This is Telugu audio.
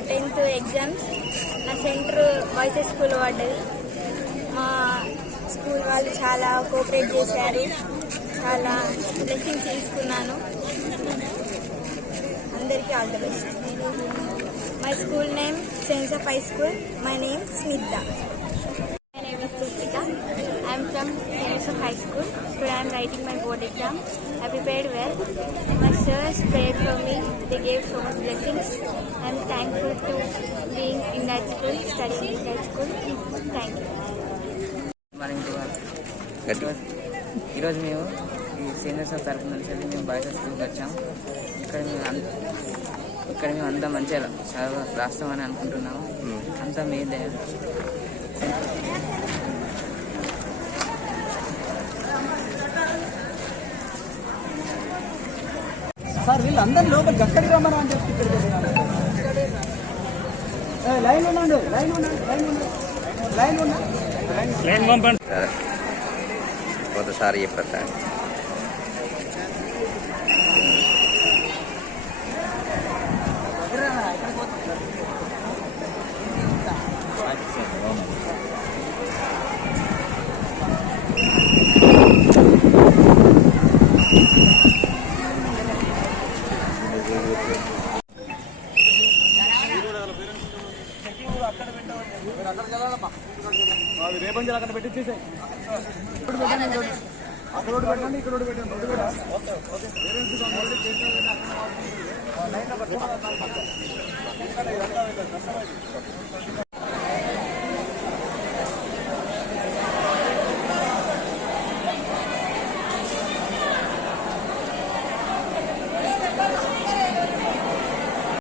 Tenth exams. నా సెంటర్ వాయిసెస్ స్కూల్ పడ్డది మా స్కూల్ వాళ్ళు చాలా కోఆపరేట్ చేశారు. చాలా బ్లెస్సింగ్ తీసుకున్నాను. అందరికీ all the best. My school name sense of high school. My name Snigdha of High School. Today I am writing my board exam. I prepared well. My sirs prayed for me. They gave so much blessings. I am thankful to being in that school, studying in that school. Thank you. గట్టి ఈరోజు మేము ఈ సీనియర్స్ తరఫు నుంచి మేము బయట స్కూల్కి వచ్చాం ఇక్కడ మేము ఇక్కడ మేము అంతా మంచిగా చదువు రాస్తామని అనుకుంటున్నాము అంతా మీ దయ సార్ వీళ్ళందరినీ లోపలికి అక్కడికి రమ్మని అని చెప్పి ఇక్కడికి వచ్చినారు. ఏ, లైన్ ఉండండి లైన్ ఉండండి లైన్ ఉండండి లైన్ ఉండండి సరే ఒకసారి చెప్పారు సార్ అది రేపటి అక్కడ పెట్టి ఇచ్చేసాయి అక్కడ ఒకటి పెట్టండి ఇక్కడ ఒకటి పెట్టండి రెండు కూడా లైన్లో పట్టుకోవాలి.